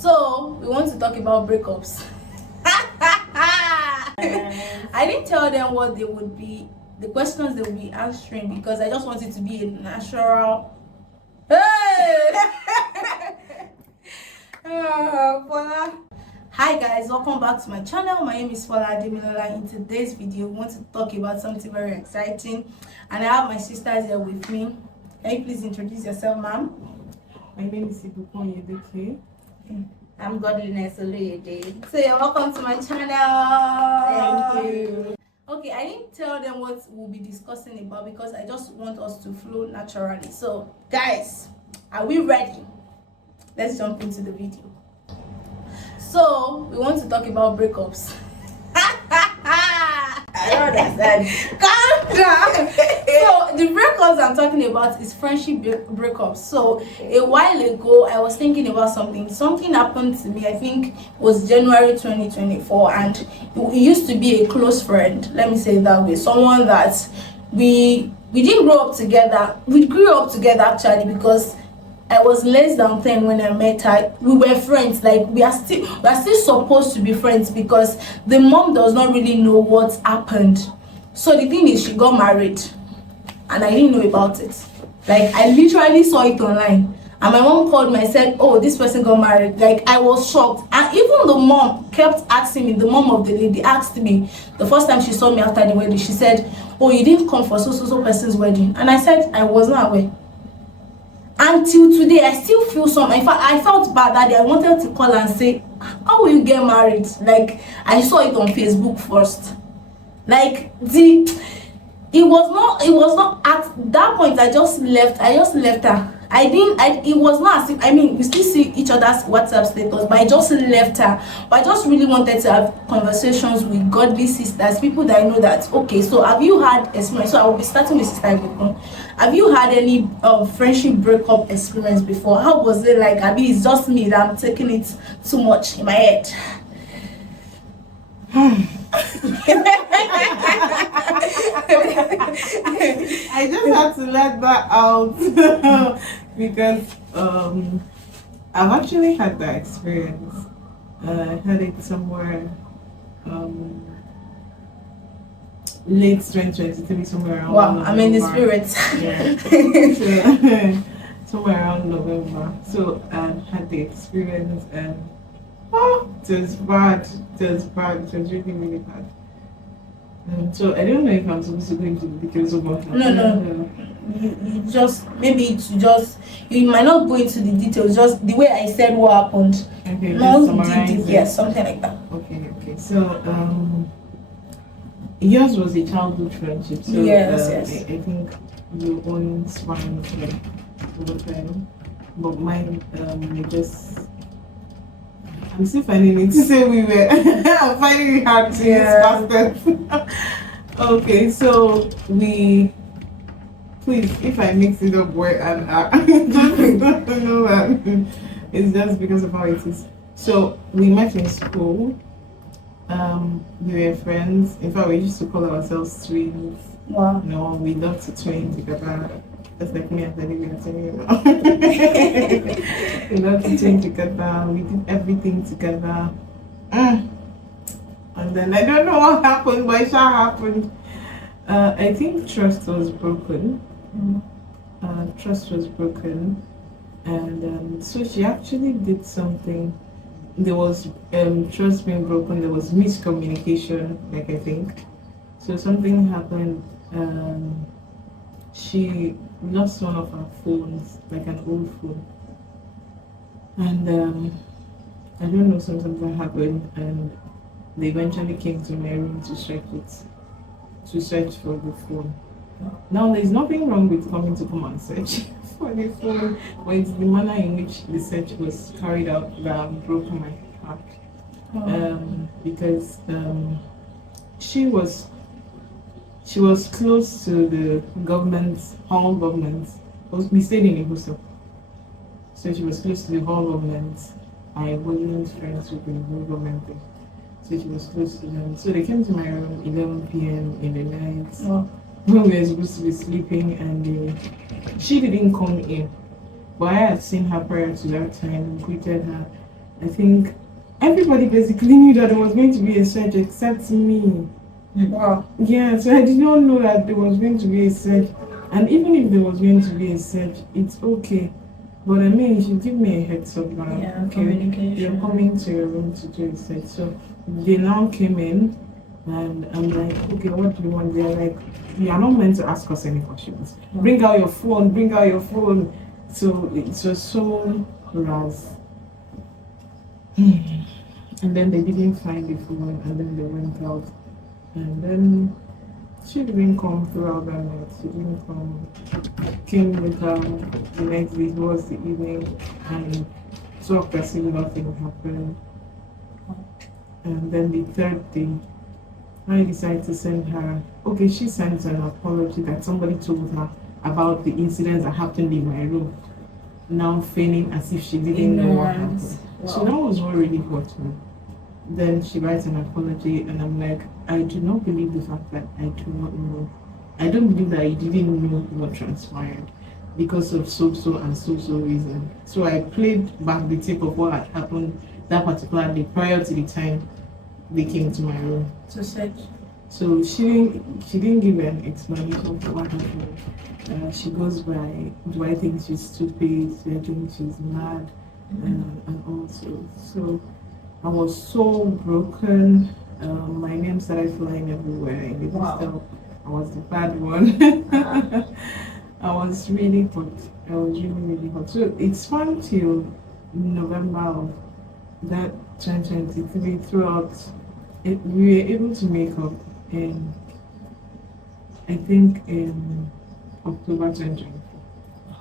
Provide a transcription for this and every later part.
So we want to talk about breakups. I didn't tell them what they would be, the questions they would be answering, because I just want it to be a natural. Hey! Fola. Hi guys, welcome back to my channel. My name is Fola Demilola. In today's video, we want to talk about something very exciting, and I have my sisters here with me. Can you please introduce yourself, ma'am? My name is Miscommunication. I'm Godliness Oluyede. So you're welcome to my channel. Thank you. Okay, I didn't tell them what we'll be discussing about because I just want us to flow naturally. So guys, are we ready? Let's jump into the video. So we want to talk about breakups. I don't understand. Calm down. So the breakups I'm talking about is friendship breakups. So a while ago I was thinking about something happened to me. I think it was January 2024, and it used to be a close friend, let me say it that way, someone that we didn't grow up together. We grew up together actually, because I was less than 10 when I met her. We were friends, like we are still supposed to be friends, because the mom does not really know what happened. So the thing is, she got married and I didn't know about it. Like I literally saw it online, and my mom called me and said, oh, this person got married. Like I was shocked, and even the mom kept asking me, the mom of the lady asked me the first time she saw me after the wedding, she said, oh, you didn't come for so person's wedding? And I said I was not aware. Until today, I still feel some. In fact, I felt bad that day. I wanted to call and say, how will you get married? Like, I saw it on Facebook first. Like, it was not at that point. I just left her. It was not as if, I mean, we still see each other's WhatsApp status, but I just left her. But I just really wanted to have conversations with godly sisters, people that I know that, okay, so have you had experience? So I will be starting with Sister Ebook. Have you had any friendship breakup experience before? How was it like? I mean, it's just me that I'm taking it too much in my head. I just had to let that out because I've actually had that experience. I had it somewhere late 2023, somewhere around. Wow, November. I'm in the spirit. Yeah. So, somewhere around November. So I had the experience, and it was bad. It was really bad. So I don't know if I'm supposed to go into the details of what happened. No. You might not go into the details, just the way I said what happened. Okay, Not summarize it. yes, something like that. Okay. So yours was a childhood friendship. So Yes. I think you own spine over time. But mine I'm still finding it to say we were. I'm finding it hard to use past tense. Okay, so please, if I mix it up word and just know that it's just because of how it is. So we met in school. We were friends. In fact, we used to call ourselves twins. Wow. You know, we loved to twin together. Just like me and Daddy, we are telling you now. We loved to twin together. We did everything together. And then I don't know what happened, but it happened. I think trust was broken. Trust was broken. And so she actually did something. There was trust being broken. There was miscommunication, like I think. So something happened. She lost one of her phones, like an old phone. And I don't know, something that happened, and they eventually came to my room to search for the phone. Now, there's nothing wrong with come and search for the phone, but it's the manner in which the search was carried out that broke my heart. Because she was close to the hall government. We stayed in a hostel, so she was close to the hall government. I wasn't friends with the whole government thing, so she was close to them. So they came to my room 11 p.m. in the night when we were supposed to be sleeping, and she didn't come in. But I had seen her prior to that time, greeted her, I think everybody basically knew that there was going to be a surge except me. Wow. Yeah, so I did not know that there was going to be a surge. And even if there was going to be a surge, it's okay. But I mean, you should give me a heads up. Yeah, Okay, communication. you're coming to your room to do a surge. So they now came in, and I'm like, okay, what do you want? They're like, you are not meant to ask us any questions. Bring out your phone, bring out your phone. So it was so ras. And then they didn't find the phone, and then they went out. And then she didn't come throughout the night. She didn't come. Came with her the next day towards the evening, and talked as if nothing happened. And then the third day, I decided to send her. Okay, she sent an apology that somebody told her about the incidents that happened in my room. Now feigning as if she didn't know what happened. Wow. So that was what really hurt me. Then she writes an apology, and I'm like, I do not believe the fact that I do not know. I don't believe that I didn't know what transpired because of so and so reason. So I played back the tape of what had happened that particular day prior to the time they came to my room. To search. So she didn't give an explanation for what happened. She goes by, do I think she's stupid? Do I think she's mad? And also, so I was so broken. My name started flying everywhere. I didn't tell I was the bad one. I was really hot. I was really hot. So it's fun till November of that 2023. Throughout it, we were able to make up in, I think, in October 2024.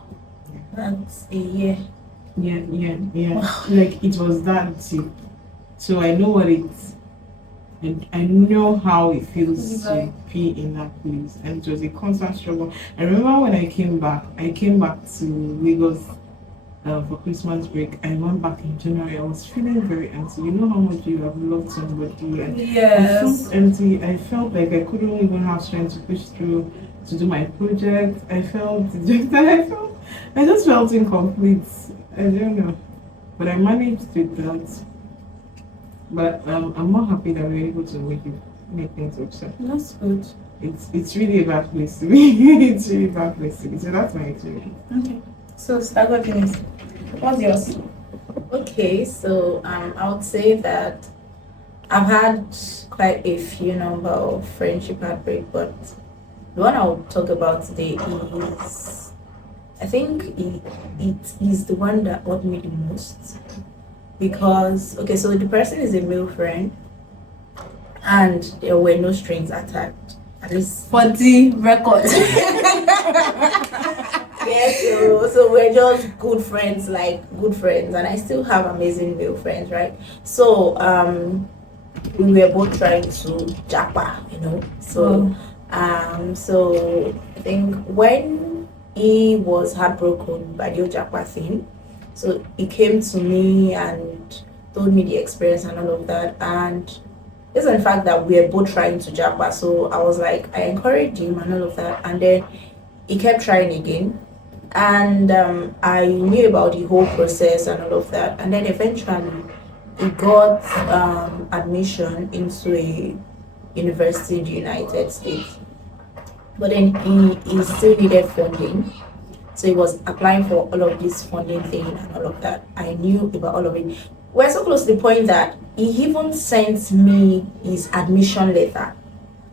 That's a year. Yeah. Like it was that deep. So I know what it's, and I know how it feels to be in that place. And it was a constant struggle. I remember when I came back to Lagos for Christmas break. I went back in January. I was feeling very empty. You know how much you have loved somebody, and yes. I felt empty. I felt like I couldn't even have strength to push through to do my project. I felt dejected. I just felt incomplete. I don't know, but I managed with that. But I'm not happy that we were able to make things up. So that's good. It's really a bad place to be. It's really a bad place to be. So that's my experience. Okay. So start with Venus. What's yours? Okay, so I would say that I've had quite a few number of friendship heartbreak, but the one I will talk about today is, I think it is the one that hurt me the most. Because, okay, so the person is a male friend and there were no strings attached. At least for the record. Yeah, so we're just good friends, and I still have amazing male friends, right? So we were both trying to japa, So so I think when he was heartbroken by the japa thing, so he came to me and told me the experience and all of that, and this is the fact that we are both trying to japa. So I was like, I encouraged him and all of that, and then he kept trying again, and I knew about the whole process and all of that, and then eventually he got admission into a university in the United States, but then he still needed funding. So he was applying for all of this funding thing and all of that. I knew about all of it. We're so close to the point that he even sent me his admission letter.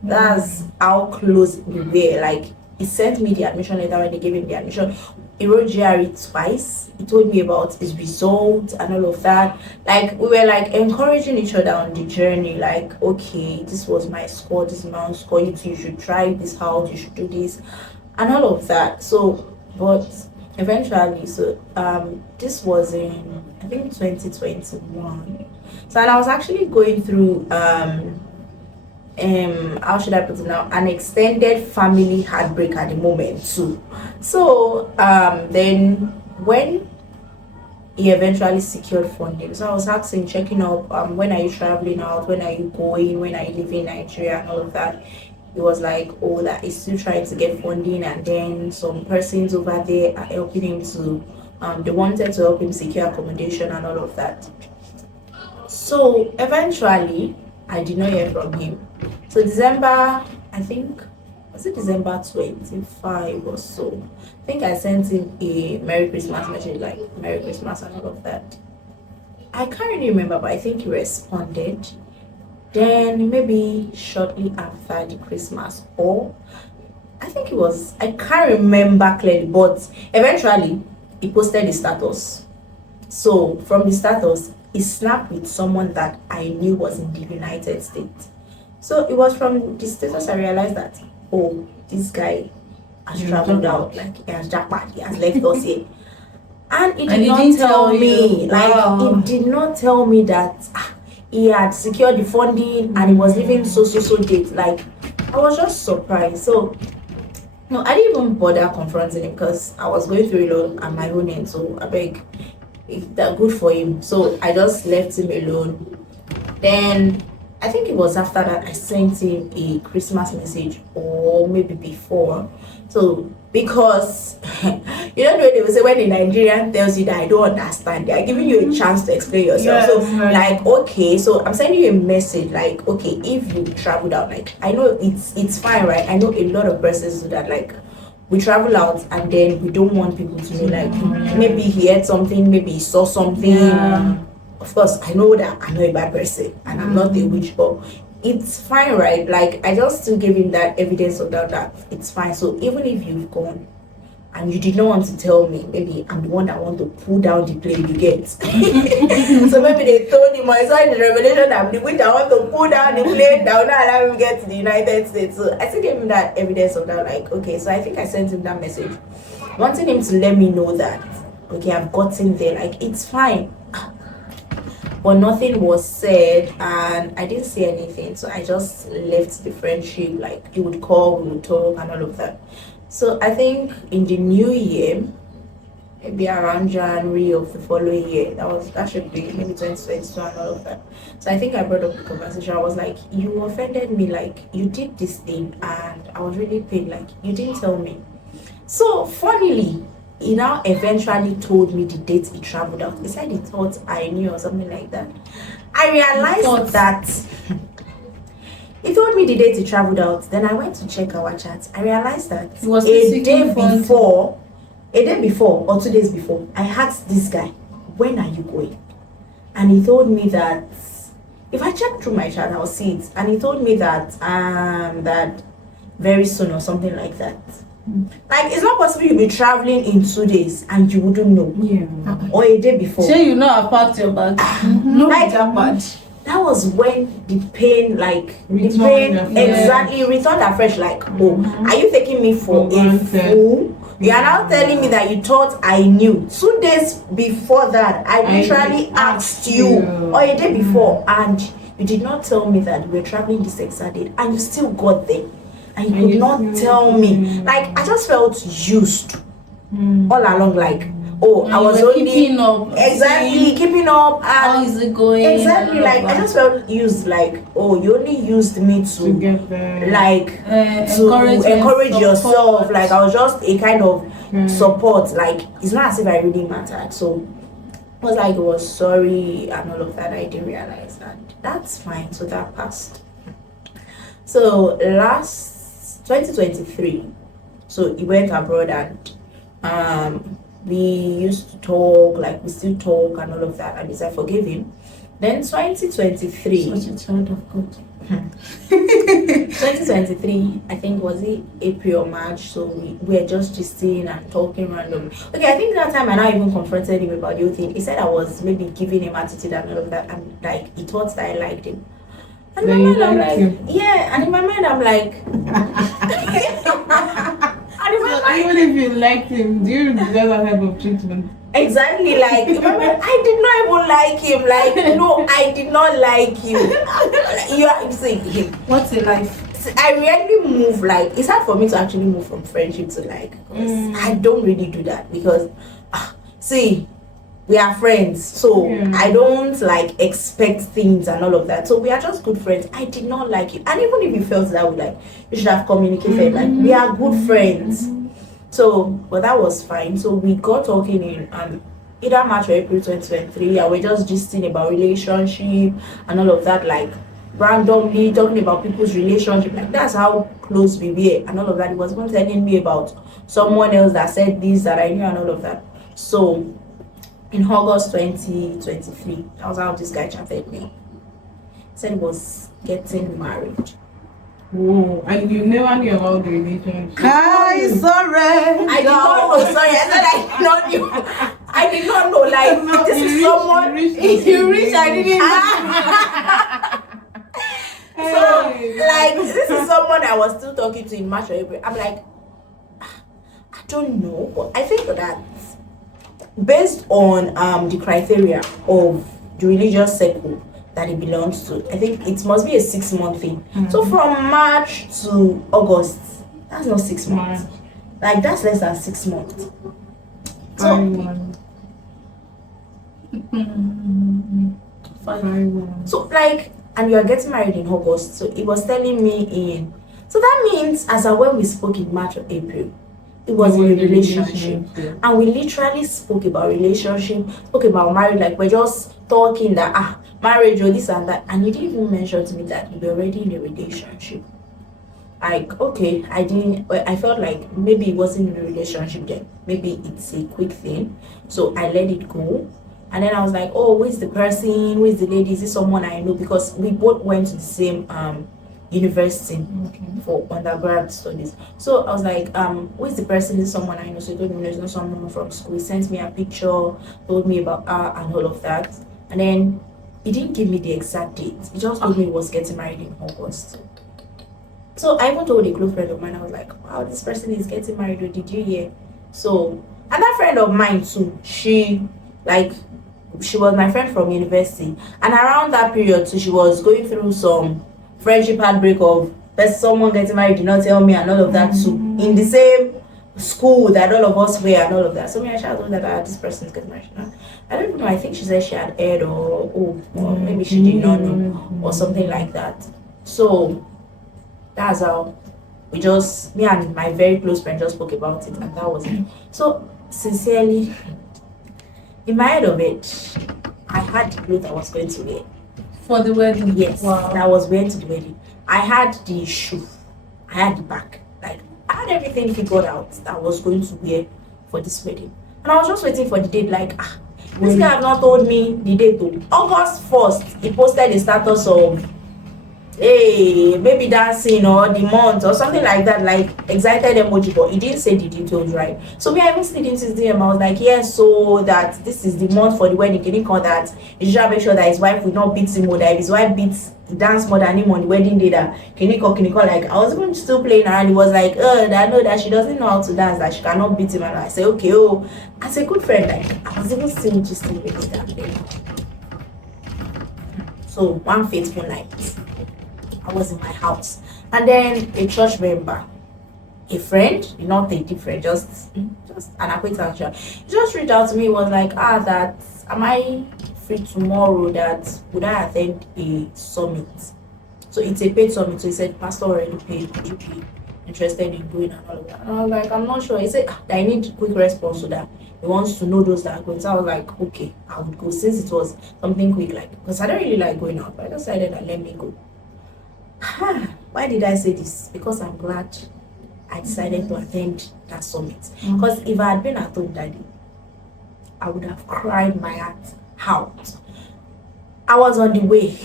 That's how close we were. Like, he sent me the admission letter when they gave him the admission. He wrote GRE twice. He told me about his results and all of that. Like, we were like encouraging each other on the journey. Like, okay, this was my score, this is my own score. You should try this out, you should do this, and all of that. So, but eventually, so this was in, I think, 2021. So, and I was actually going through how should I put it now, an extended family heartbreak at the moment too. So then when he eventually secured funding, so I was asking, checking up, when are you traveling out, when are you going, when are you leaving Nigeria and all of that. He was like, oh, that he's still trying to get funding, and then some persons over there are helping him to they wanted to help him secure accommodation and all of that. So eventually, I did not hear from him. So December, I think, was it December 25 or so? I think I sent him a Merry Christmas message, like Merry Christmas and all of that. I can't really remember, but I think he responded. Then maybe shortly after the Christmas, or I think it was, I can't remember clearly, but eventually he posted the status. So from the status, he snapped with someone that I knew was in the United States. So it was from the status I realized that, oh, this guy has traveled out, like he has jackpot, he has left us here. And he did not tell me, like he did not tell me that he had secured the funding and he was leaving so date. Like I was just surprised. So no, I didn't even bother confronting him because I was going through a lot at my own end. So I beg, if that good for him. So I just left him alone. Then I think it was after that I sent him a Christmas message, or maybe before. So because you know the way they will say when a Nigerian tells you that I don't understand, they are giving you a chance to explain yourself. Yes, So right. like, okay, so I'm sending you a message like, okay, if you traveled out, like I know it's fine, right? I know a lot of persons do that, like we travel out and then we don't want people to know, like maybe he heard something, maybe he saw something. Yeah. Of course, I know that I'm not a bad person and I'm not a witch, but it's fine, right? Like I just still gave him that evidence of that it's fine. So even if you've gone and you did not want to tell me, maybe I'm the one that want to pull down the plane, you get. So maybe they told him, I saw in the revelation that I'm the witch that want to pull down the plane, that will not allow him to get to the United States. So I still gave him that evidence of that, like, okay, so I think I sent him that message, wanting him to let me know that, okay, I've gotten there, like it's fine. But nothing was said and I didn't say anything, so I just left the friendship. Like he would call, we would talk and all of that. So I think in the new year, maybe around January of the following year, that should be maybe 2022 and all of that. So I think I brought up the conversation. I was like, you offended me, like you did this thing and I was really pained, like you didn't tell me. So funnily, he now eventually told me the date he traveled out. He said he thought I knew or something like that. I realized that he told me the date he traveled out. Then I went to check our chat. I realized that a day before or 2 days before, I asked this guy, when are you going? And he told me that if I check through my chat, I'll see it. And he told me that that very soon or something like that. Like it's not possible you'll be traveling in 2 days and you wouldn't know. Yeah. Or a day before. Sure, you know I packed your bag. No, like bad. That was when the pain, like exactly returned afresh. Like, oh, are you taking me for a fool? You are now telling me that you thought I knew. 2 days before that, I literally asked you, or a day before, and you did not tell me that we were traveling this exact date, and you still got there. And you could not tell me. Like I just felt used all along. Like, oh, And I was you were only keeping up. keeping up. How is it going? Exactly. Like I just felt used. Like, oh, you only used me to get there. like to encourage yourself. Like I was just a kind of support. Like it's not as if I really mattered. So I was like, I was sorry and all of that. I didn't realize that. That's fine. So that passed. So last 2023, so he went abroad and we used to talk, like we still talk and all of that, and I forgave him. Then 2023, Such a child of God. 2023, I think was it April or March, so we were just gisting and talking randomly. Okay, I think that time I now even confronted him about the whole thing. He said I was maybe giving him attitude and all of that, and like he thought that I liked him. And in my mind, I'm like, yeah. And in my mind, I'm like, Even if you liked him, do you deserve that type of treatment? Exactly. Like in my mind, I did not even like him. Like no, I did not like you. You are see, What's a life? I rarely move. Like it's hard for me to actually move from friendship to like. I don't really do that because, see. We are friends, so I don't like expect things and all of that. So we are just good friends. I did not like it, and even if you felt that way, like you should have communicated. Like we are good friends. So, but that was fine. So we got talking in either March or April 2023, and we're just gisting about relationship and all of that, like randomly talking about people's relationship. Like that's how close we were and all of that. He was even telling me about someone else that said this that I knew and all of that. So in August 2023, that was how this guy chatted me. He said he was getting married. Oh, and you never knew about the relationship. I surrender. I did not know. Sorry, I said I did not know. I did not know. Like this is someone. If you reach, I didn't know. So like this is someone I was still talking to in March or April. I'm like, I don't know, but I think that based on the criteria of the religious circle that it belongs to, I think it must be a 6-month thing. So from March to August, that's not 6 months. Like that's less than 6 months. So like, and you are getting married in August. So it was telling me so that means as of when we spoke in March or April, it was in a relationship. And we literally spoke about relationship, spoke about marriage, like we're just talking that marriage or this and that. And you didn't even mention to me that you were already in a relationship. Like, okay, I felt like maybe it wasn't in a relationship then. Maybe it's a quick thing. So I let it go. And then I was like, oh, who is the person? Who is the lady? Is this someone I know? Because we both went to the same university for undergrad studies. So I was like, who is the person? Is someone I know? So he told me there's not someone from school. He sent me a picture, told me about her and all of that. And then he didn't give me the exact date. He just told me he was getting married in August. So I even told a close friend of mine, I was like, wow, this person is getting married. Or did you hear? So, and that friend of mine too, she was my friend from university. And around that period too, she was going through some friendship heartbreak of someone getting married, did not tell me and all of that too. In the same school that all of us were and all of that. So me and she told that this person is getting married. I don't know, I think she said she had heard or maybe she did not know or something like that. So that's how me and my very close friend just spoke about it, and that was it. So sincerely, in my head of it, I had the clothes I was going to wear for the wedding. Yes, wow. That was wearing to the wedding. I had the shoe, I had the bag, like I had everything figured out that I was going to wear for this wedding. And I was just waiting for the date, like this guy have not told me the date though. August 1st, he posted a status of maybe dancing or the month or something like that, like excited emoji, but he didn't say the details, right? So me, I even slid into his DM. I was like, yes, so that this is the month for the wedding. Can you call that? He should make sure that his wife will not beat him, or that if his wife beats dance more than him on the wedding day, that can you call? Like I was even still playing around. He was like, I know that she doesn't know how to dance, that she cannot beat him. And I said, okay, as a good friend, like I was even still just with that day. So one fateful night, I was in my house, and then a church member, a friend, not a different, just an acquaintance, he just reached out to me. Was like, that am I free tomorrow? That would I attend a summit? So it's a paid summit. So he said, pastor already paid. Would you be interested in going and all of that? And I was like, I'm not sure. He said I need quick response to that. He wants to know those that are going. So I was like, okay, I would go, since it was something quick, like, because I don't really like going out, but I decided that let me go. Why did I say this? Because I'm glad I decided to attend that summit. Because if I had been at home that day, I would have cried my heart out. I was on the way.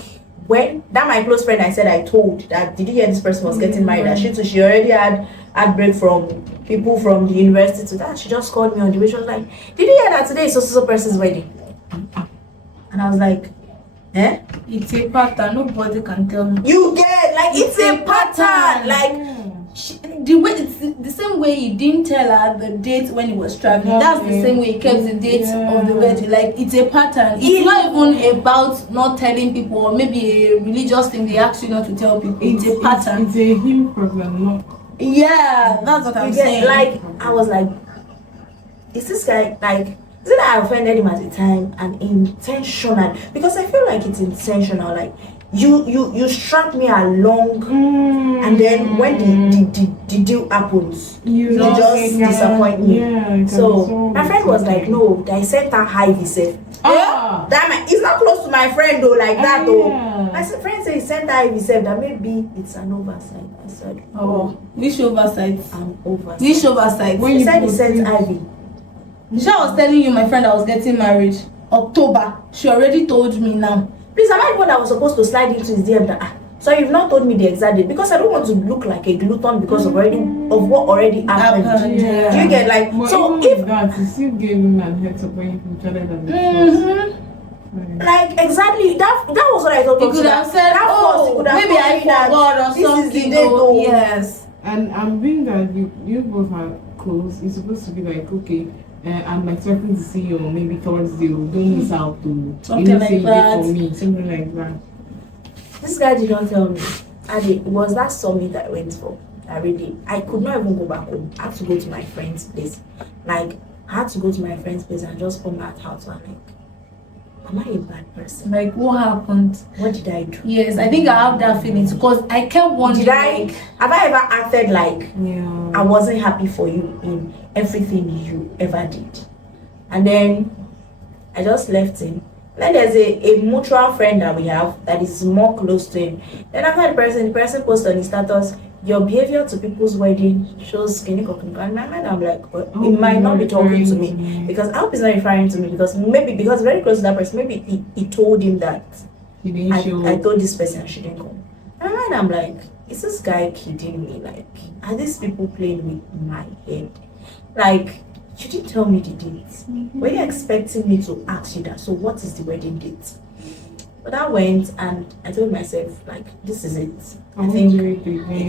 When that my close friend I said I told that, did you hear this person was getting married? That she already had break from people from the university to that. She just called me on the way. She was like, did you hear that today is so person's wedding? And I was like, it's a pattern, nobody can tell me. You get, like, it's a pattern. Like the way, it's the same way he didn't tell her the date when he was traveling. That's the same way he kept the date of the wedding. Like, it's a pattern. It's not even about not telling people, or maybe a religious thing they ask you not to tell people. It's a pattern. It's a him problem, not. Yeah, that's what I'm saying. Like, I was like, is this guy, like, Is it that I offended him at the time and intentional? Because I feel like it's intentional. Like you strap me along, and then when the deal happens, you just disappoint me. Yeah, so my friend was like, no, I sent her Ivy safe. That it's not close to my friend though, like that though. My friend said he sent her Ivy safe, that maybe it's an oversight. I said, which oversight? An oversight. Which oversight? He said he sent Ivy. Nisha was telling you my friend I was getting married October. She already told me now. Please, am I the one that was supposed to slide into his DM that so you've not told me the exact date, because I don't want to look like a glutton because of what already happened. Yeah. Do you get like but so even if that you still gave him an heads up when you chatted on the like exactly that was what I thought. You could have said, maybe I forgot or something. Yes. And being that you both are close, it's supposed to be like, okay, I'm expecting to see you maybe Thursday. Don't miss out to something like that. For me, something like that. This guy did not tell me. And it was that summit I went for. I could not even go back home. I had to go to my friend's place. Like I had to go to my friend's place and just come out house and like, am I a bad person? Like what happened? What did I do? Yes, I think I have that feeling because I kept wondering. Have I ever acted like I wasn't happy for you in everything you ever did? And then I just left him. Then there's a mutual friend that we have that is more close to him. Then after the person posted on his status, your behavior to people's wedding shows skinny cooking. And my mind, I'm like, well, he might not be talking to me because I hope he's not referring to me because very close to that person, maybe he told him that I told this person she didn't come. And my mind, I'm like, is this guy kidding me? Like, are these people playing with my head? Like, you didn't tell me the date. Were you expecting me to ask you that? So what is the wedding date? But I went and I told myself, like, this is it. I think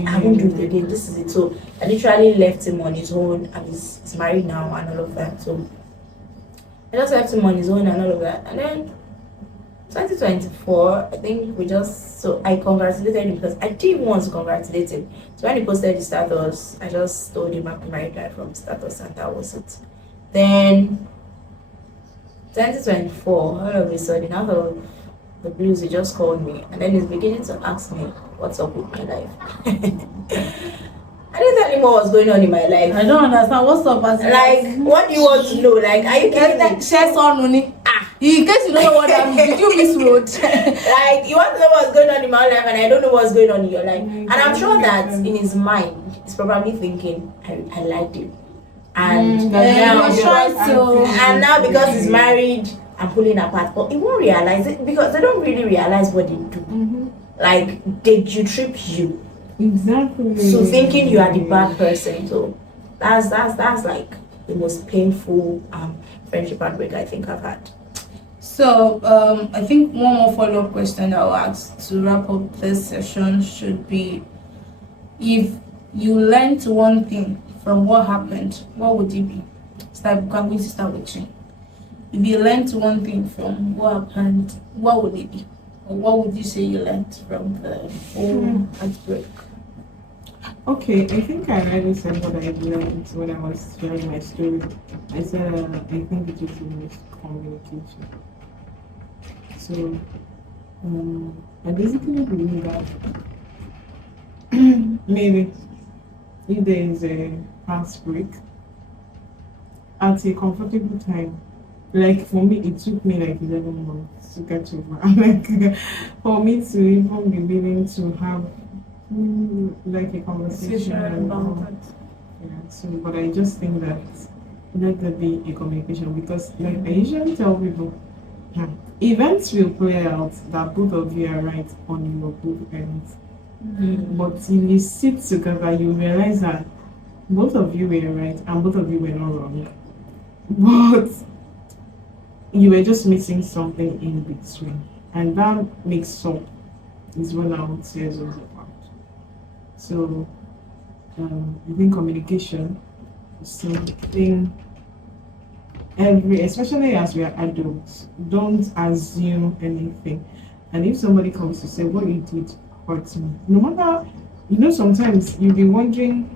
I won't do it again. This is it. So I literally left him on his own, and he's married now and all of that. So I just left him on his own and all of that. And then 2024, I think I congratulated him because I didn't want to congratulate him. So when he posted his status, I just told him I'm married guy from status, and that was it. Then 2024, all of a sudden, out of the blues, he just called me, and then he's beginning to ask me what's up with my life. I didn't tell him what was going on in my life. I don't understand what's up. Like, what do you want to know? Like, are you kidding me? Share some money. In case you don't know what that means, did you miss road? Like, you want to know what's going on in my life, and I don't know what's going on in your life. And I'm sure that in his mind, he's probably thinking, I liked him. And now because he's married, I'm pulling apart. But he won't realize it because they don't really realize what they do. Like, they guilt trip you. Exactly. So thinking you are the bad person. So that's like the most painful friendship heartbreak I think I've had. So I think one more follow-up question that I'll ask to wrap up this session should be, if you learned one thing from what happened, what would it be? I'm going to start with you. If you learned one thing from what happened, what would it be? Or what would you say you learned from the whole heartbreak? Okay, I think I already said what I learned when I was sharing my story. I said I think it was miscommunication. So I basically believe that maybe if there is a heartbreak at a comfortable time, like for me, it took me like 11 months to get over. Like for me to even be willing to have like a conversation about that. Yeah. So, but I just think that let there be a communication because, like I usually tell people, events will play out that both of you are right on your both ends. But if you sit together, you realize that both of you were right and both of you were not wrong. But you were just missing something in between, and that mix up is when our tears us apart. So I think communication is something especially as we are adults, don't assume anything. And if somebody comes to say what you did hurts me, no matter, sometimes you'll be wondering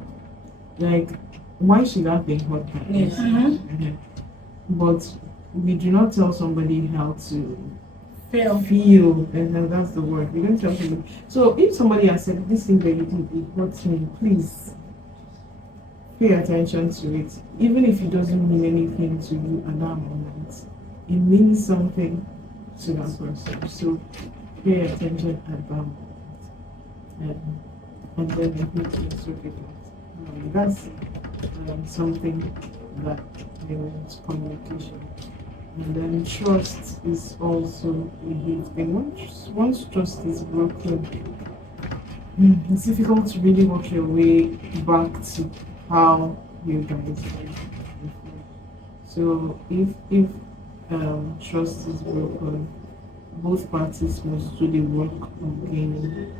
like why should that thing hurt me? Yes. But we do not tell somebody how to Feel. and then that's the word. We don't tell people. So if somebody has said this thing that you did, it hurts me, please pay attention to it. Even if it doesn't mean anything to you at that moment, it means something to that person. So pay attention at that moment. And then I think it's okay. That's something that is communication. And then trust is also a big thing. Once trust is broken, it's difficult to really work your way back to how you guys were before. So if trust is broken, both parties must do the work on gaining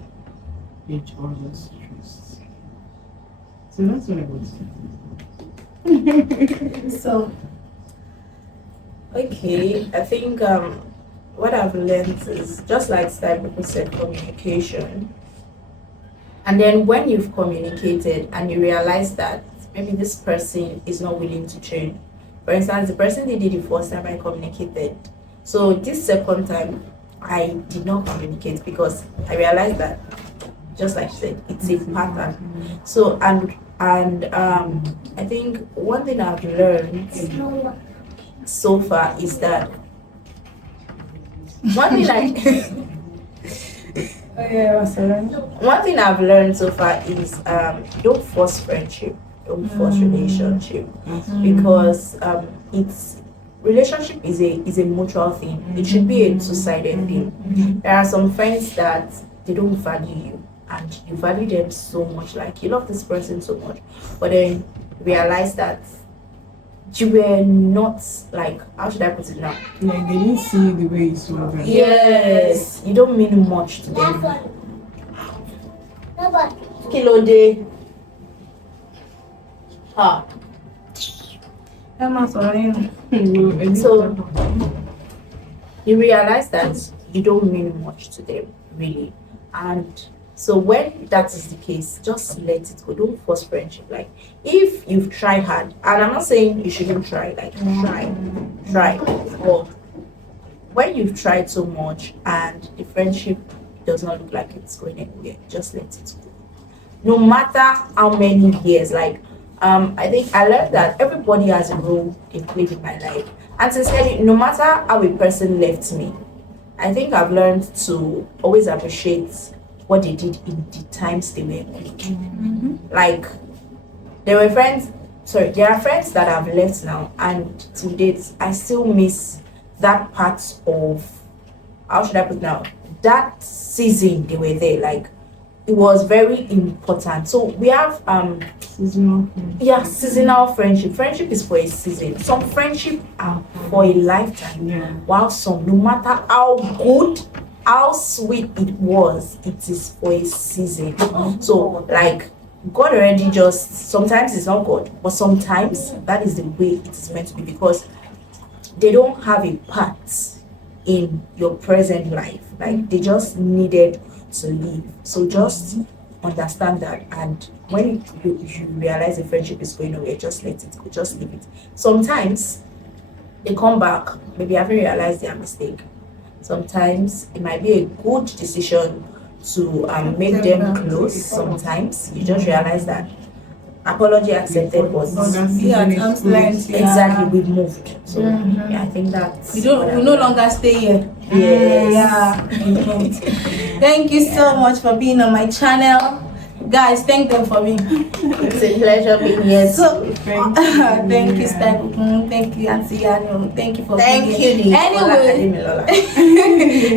each other's trust. So that's what I would say. So, okay, I think what I've learned is just like Style people said, communication. And then when you've communicated and you realize that maybe this person is not willing to change. For instance, the person they did the first time I communicated. So this second time I did not communicate because I realized that, just like you said, it's a pattern. So and I think one thing I've learned so far is that one thing I've learned so far is don't force friendship, don't force relationship, because it's relationship is a mutual thing. It should be a two-sided thing. There are some friends that they don't value you and you value them so much, like you love this person so much, but then realize that you were not, like, how should I put it now? Like they didn't see you the way you saw them. Yes, you don't mean much to them. Kilo day. Ah. So you realize that you don't mean much to them, really. And so when that is the case, just let it go. Don't force friendship. Like if you've tried hard, and I'm not saying you shouldn't try, like try. But when you've tried so much and the friendship does not look like it's going anywhere, just let it go. No matter how many years, like I think I learned that everybody has a role they played in my life. And sincerely, no matter how a person left me, I think I've learned to always appreciate what they did in the times they were good. Like there are friends that I've left now, and to date I still miss that part of, how should I put it now, that season they were there. Like it was very important. So we have seasonal friendship. Friendship is for a season. Some friendship are for a lifetime. Yeah. While some, no matter how good, how sweet it was, it is for a season. So like God already just, sometimes it's not God, but sometimes that is the way it is meant to be, because they don't have a part in your present life. Like they just needed to live. So just understand that, and when you realize the friendship is going away, just let it go, just leave it. Sometimes they come back, maybe having realized their mistake. Sometimes it might be a good decision to make them close. Sometimes you just realize that apology accepted, but exactly, we've moved. So yeah, I think that we no longer stay here. Yes. Thank you so much for being on my channel, guys. Thank them for me. It's a pleasure being here. So thank you, Style. Thank you, Auntie Yano. Thank you for being here.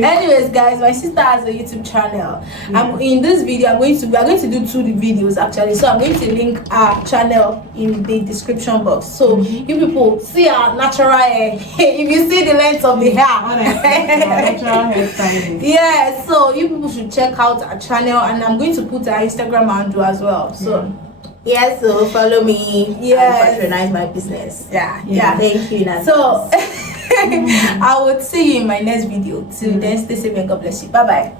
Anyways, guys, my sister has a YouTube channel. In this video, we are going to do 2 videos actually. So I'm going to link our channel in the description box. So you people see our natural hair. If you see the length of the hair, yeah. So you people should check out our channel, and I'm going to put our Instagram handle as well. So. Yes, so follow me. Yes. And patronize my business. Yeah. Thank you, Nana. So I will see you in my next video. Till then, stay safe and God bless you. Bye bye.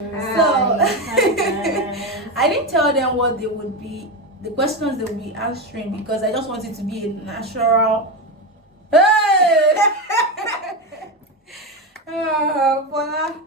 So I didn't tell them what they would be the questions they will be answering, because I just want it to be a natural. Hey! Bola,